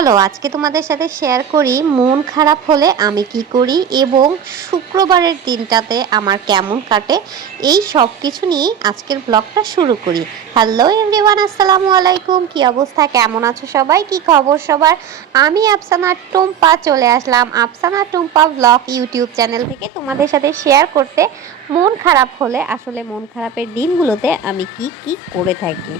চলো আজকে তোমাদের সাথে শেয়ার করি মন খারাপ হলে আমি কি করি এবং শুক্রবারের দিনটাতে আমার কেমন কাটে। এই সব কিছু নিয়ে আজকের ব্লগটা শুরু করি। হ্যালো এভরিওয়ান, আসসালামু আলাইকুম। কি অবস্থা, কেমন আছো সবাই, কি খবর সবার? আমি আফসানা টুম্পা চলে আসলাম Afsana Tumpa blog YouTube channel থেকে তোমাদের সাথে শেয়ার করতে মন খারাপ হলে আসলে মন খারাপের দিনগুলোতে আমি কি কি করে থাকি।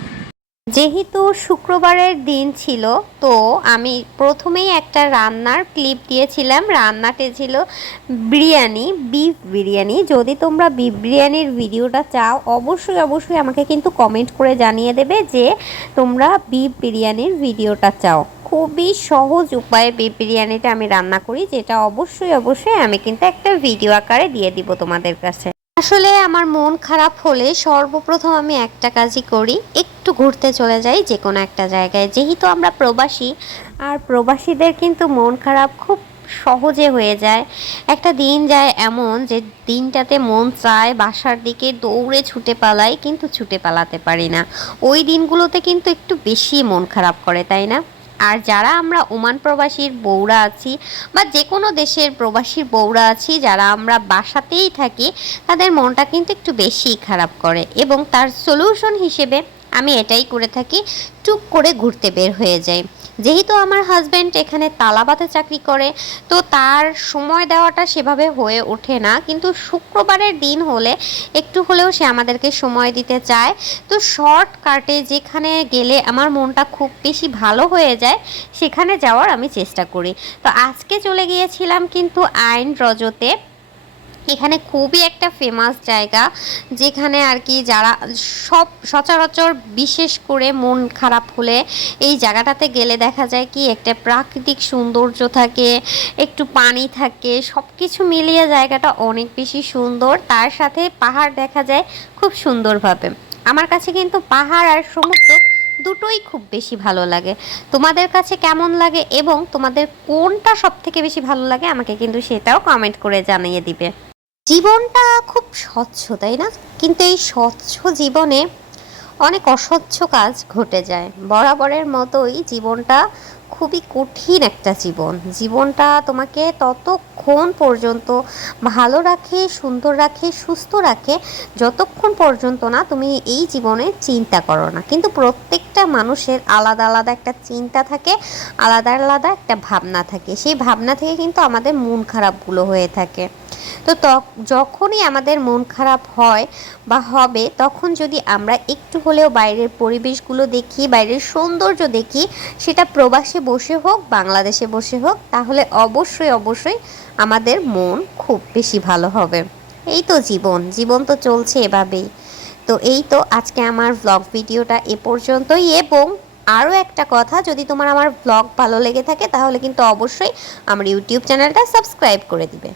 যেহেতু শুক্রবারের দিন ছিল, তো আমি প্রথমেই একটা রান্নার ক্লিপ দিয়েছিলাম। রান্নাতে ছিল বিরিয়ানি, বিফ বিরিয়ানি। যদি তোমরা বিফ বিরিয়ানির ভিডিওটা চাও, অবশ্যই অবশ্যই আমাকে কিন্তু কমেন্ট করে জানিয়ে দেবে যে তোমরা বিফ বিরিয়ানির ভিডিওটা চাও। খুবই সহজ উপায়ে বিফ বিরিয়ানিটা আমি রান্না করি, যেটা অবশ্যই অবশ্যই আমি কিন্তু একটা ভিডিও আকারে দিয়ে দিব তোমাদের কাছে। আসলে আমার মন খারাপ হলে সর্বপ্রথম আমি একটা কাজই করি, একটু ঘুরতে চলে যাই যে কোনো একটা জায়গায়। যেহেতু আমরা প্রবাসী, আর প্রবাসীদের কিন্তু মন খারাপ খুব সহজে হয়ে যায়। একটা দিন যায় এমন যে দিনটাতে মন চায় বাসার দিকে দৌড়ে ছুটে পালাই, কিন্তু ছুটে পালাতে পারি না। ওই দিনগুলোতে কিন্তু একটু বেশি মন খারাপ করে, তাই না? আর যারা আমরা ওমান প্রবাসীর বউরা আছি বা যে কোনো দেশের প্রবাসীর বউরা আছি, যারা আমরা বাসাতেই থাকি, তাদের মনটা কিন্তু একটু বেশিই খারাপ করে। এবং তার সলিউশন হিসেবে আমি এটাই করে থাকি, টুক করে ঘুরতে বের হয়ে যাই। যেহেতু আমার হাজব্যান্ড এখানে তালাবাতে চাকরি করে, তো তার সময় দেওয়াটা সেভাবে হয়ে ওঠে না, কিন্তু শুক্রবারের দিন হলে একটু হলেও সে আমাদেরকে সময় দিতে চায়। তো শর্টকাটে যেখানে গেলে আমার মনটা খুব বেশি ভালো হয়ে যায়, সেখানে যাওয়ার আমি চেষ্টা করি। তো আজকে চলে গিয়েছিলাম কিন্তু আইন রজতে। এখানে খুবই একটা ফেমাস জায়গা, যেখানে আর কি যারা সব সচরাচর বিশেষ করে মন খারাপ হলে এই জায়গাটাতে গেলে দেখা যায় কি একটা প্রাকৃতিক সৌন্দর্য থাকে, একটু পানি থাকে, সব কিছু মিলিয়ে জায়গাটা অনেক বেশি সুন্দর। তার সাথে পাহাড় দেখা যায় খুব সুন্দরভাবে। আমার কাছে কিন্তু পাহাড় আর সমুদ্র দুটোই খুব বেশি ভালো লাগে। তোমাদের কাছে কেমন লাগে এবং তোমাদের কোনটা সব থেকে বেশি ভালো লাগে আমাকে কিন্তু সেটাও কমেন্ট করে জানিয়ে দিবে। জীবনটা খুব স্বচ্ছ, তাই না? কিন্তু এই স্বচ্ছ জীবনে অনেক অস্বচ্ছ কাজ ঘটে যায়। বরাবরের মতোই জীবনটা খুবই কঠিন একটা জীবন। জীবনটা তোমাকে ততক্ষণ পর্যন্ত ভালো রাখে, সুন্দর রাখে, সুস্থ রাখে, যতক্ষণ পর্যন্ত না তুমি এই জীবনে চিন্তা করো না। কিন্তু প্রত্যেকটা মানুষের আলাদা আলাদা একটা চিন্তা থাকে, আলাদা আলাদা একটা ভাবনা থাকে। সেই ভাবনা থেকে কিন্তু আমাদের মন খারাপগুলো হয়ে থাকে। তো যখনই আমাদের মন খারাপ হয় বা হবে, তখন যদি আমরা একটু হলেও বাইরের পরিবেশগুলো দেখি, বাইরের সৌন্দর্য দেখি, সেটা প্রবাসে বসে হোক, বাংলাদেশে বসে হোক, তাহলে অবশ্যই অবশ্যই আমাদের মন খুব বেশি ভালো হবে। এই তো জীবন, জীবন তো চলছে এভাবেই। তো এই তো আজকে আমার ব্লগ ভিডিওটা এ পর্যন্তই। এবং আরও একটা কথা, যদি তোমার আমার ব্লগ ভালো লেগে থাকে তাহলে কিন্তু অবশ্যই আমার ইউটিউব চ্যানেলটা সাবস্ক্রাইব করে দিবে।